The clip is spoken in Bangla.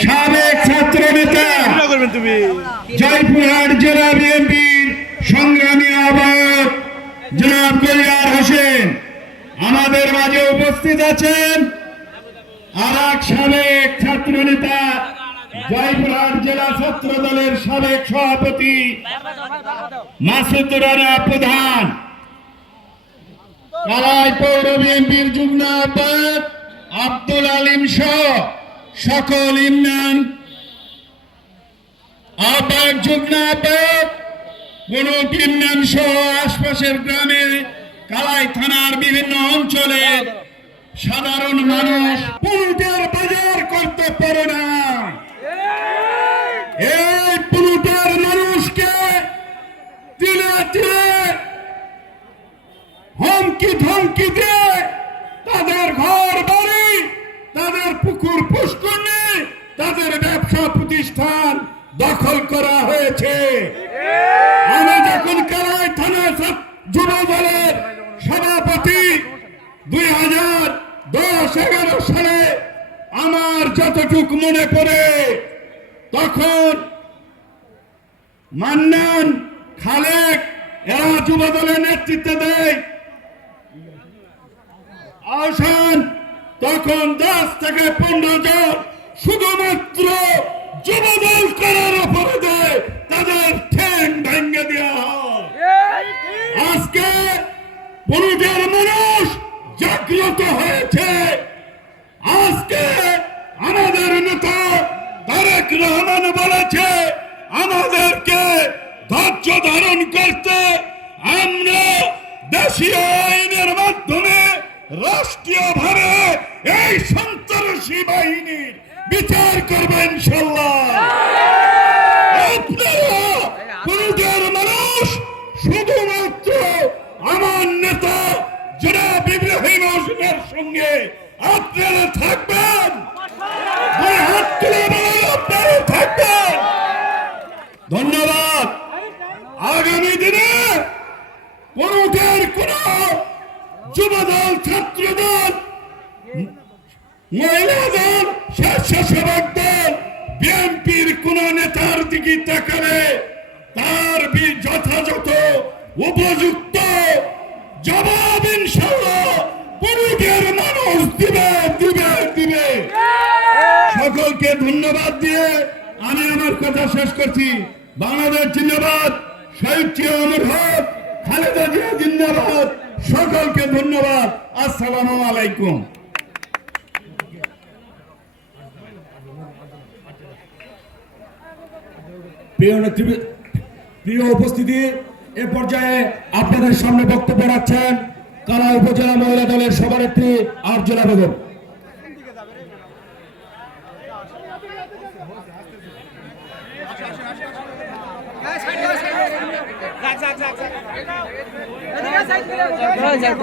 সাবেক ছাত্র নেতা জয়পুরহাট জেলা বিএনপির সংগ্রামী আহ্বায়ক জনাব গলিয়ার হোসেন। আমাদের মাঝে উপস্থিত আছেন আর এক সাবেক ছাত্র নেতা জয়পুরহাট জেলা ছাত্র দলের সাবেক সভাপতি মাসুদ রানা প্রধান। কালাই পৌর বিএনপির যুগ্ম আহ্বায়ক আব্দুল আলিম সহ সকল ইউনিয়ন আহ্বায়ক যুগ্ম আহ্বায়ক কোন ইউনিয়ন সহ আশপাশের গ্রামে কালাই থানার বিভিন্ন অঞ্চলে সাধারণ মানুষ পুরুটের বাজার করতে পারে না। এই পুরুটের মানুষকে তিলে তিলে হুমকি ধমকি দিয়ে দখল করা হয়েছে। আমি যখন কারাই থানা যুব দলের সভাপতি, দুই হাজার দশ এগারো সালে আমার যতটুক মনে পড়ে, তখন মান্নান, খালেক, এরা যুব দলের নেতৃত্ব দেয়। আসান তখন দশ থেকে পনেরো জন শুধুমাত্র যুবদল আজকে পুরুষের মানুষ জাগ্রত হয়েছে। আজকে আমাদের নেতা তারেক রহমান বলেছে, আমাদেরকে ধৈর্য ধারণ করতে আমরা দেশীয় আইনের মাধ্যমে রাষ্ট্রীয়ভাবে এই সন্ত্রাসী বাহিনীর বিচার করবেন ইনশাল্লাহ আপনারা পুরুষের মানুষ শুধুমাত্র আমার নেতা জনাব ইব্রাহিম সঙ্গে আপনারা থাকবেন। ধন্যবাদ। আগামী দিনে পুরুষের কোন যুবদল, ছাত্রদল মহিলা দল স্বেচ্ছাসেবক দল, বিএনপির কোন নেতার দিকে তাকালে তার যথাযথ, উপযুক্ত জবাব ইনশাল্লাহ মানুষ দিবে দিবে দিবে সকলকে ধন্যবাদ দিয়ে, আমি আমার কথা শেষ করছি। বাংলাদেশ জিন্দাবাদ, শহীদ অমর খালেদা জিয়া জিন্দাবাদ, সকলকে ধন্যবাদ। আসসালামু আলাইকুম। প্রিয় উপস্থিতি, এ পর্যায়ে আপনাদের সামনে বক্তব্য রাখছেন কালা উপজেলা মহিলা দলের সভানেত্রী আর্জনা বেগম? যাক যাক যাক